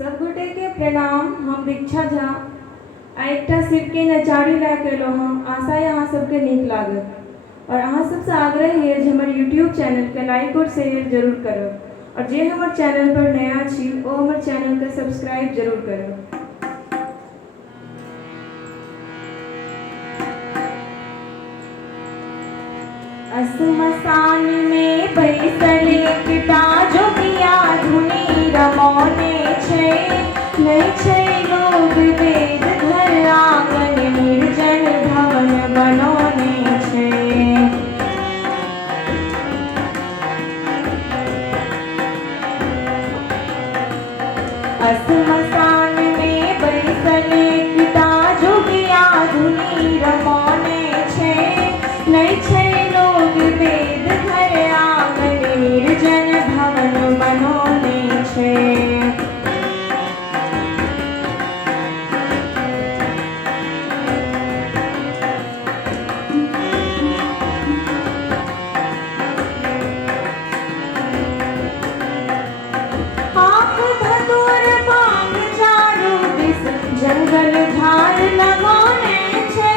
सब गोटे के प्रणाम। हम दीक्षा झा आ एकटा शिव के नचारी ला के एलो हम। आशा है अहाँ सबके नीक लागत और अहाँ सबसे आग्रह है जे हमर यूट्यूब चैनल के लाइक और शेयर जरूर करब और जे हमर चैनल पर नया छी ओ हमर चैनल के सब्सक्राइब जरूर करब। असमसान में बैसल एकटा जोगिया धुनी रमौने छै, नहीं छै लोग वेद घर आंगन निर्जन भवन बनौने छै। असमसान में बैसल एकटा जोगिया धुनी रमौने छै, नहीं छै लोग वेद घर आंगन निर्जन भवन बनौने छै। जंगल झाड़ लगौने छै,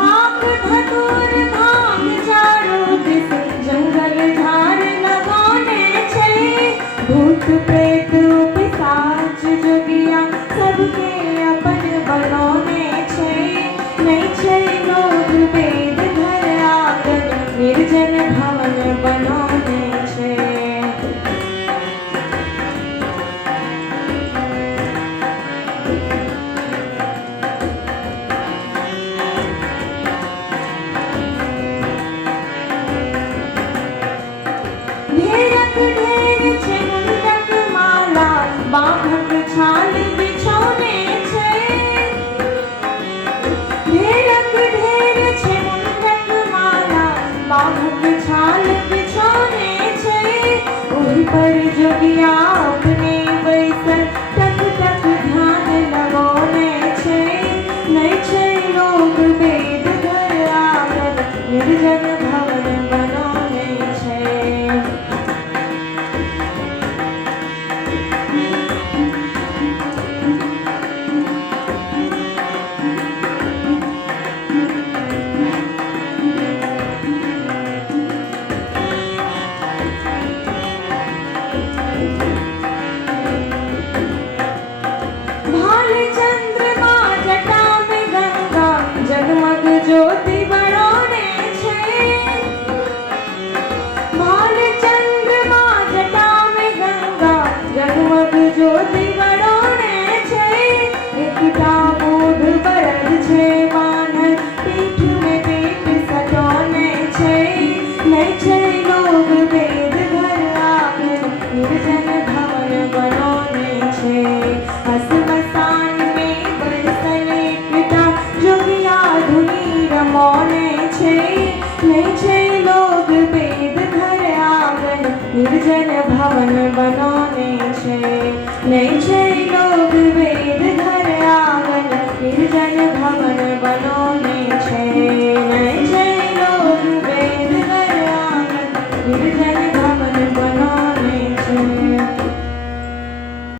आँख धतूर भांग चारू दिस जंगल झाड़ लगौने छै। भूत प्रेत पिशाच जोगिया सबके अपन बनौने छै, नहीं छै लोग वेद घर आंगन निर्जन भवन बनौने छै। ढेरक ढेर छै मुंडक माला, बाघक छाल बिछौने छै। ढेरक ढेर छै मुंडक माला, बाघक छाल बिछौने छै। ओहि पर जोगिया अपने बैसल टक टक ध्यान लगौने छै, नहीं छै लोग वेद घर आंगन निर्जन भवन बनौने छै। भाल चंद्रमा जटा में गंगा जगमग ज्योति बनौने छै। भाल चंद्रमा जटा में गंगा जगमग ज्योति बनौने छै। एकटा बूढ़ बरद छै बान्हल पीठ में पीठ सटौने छै, नहीं छै लोग वेद घर आंगन निर्जन भवन बनौने छै। असमसान में बैसल एकटा जोगिया धुनी रमौने छै, नहीं छै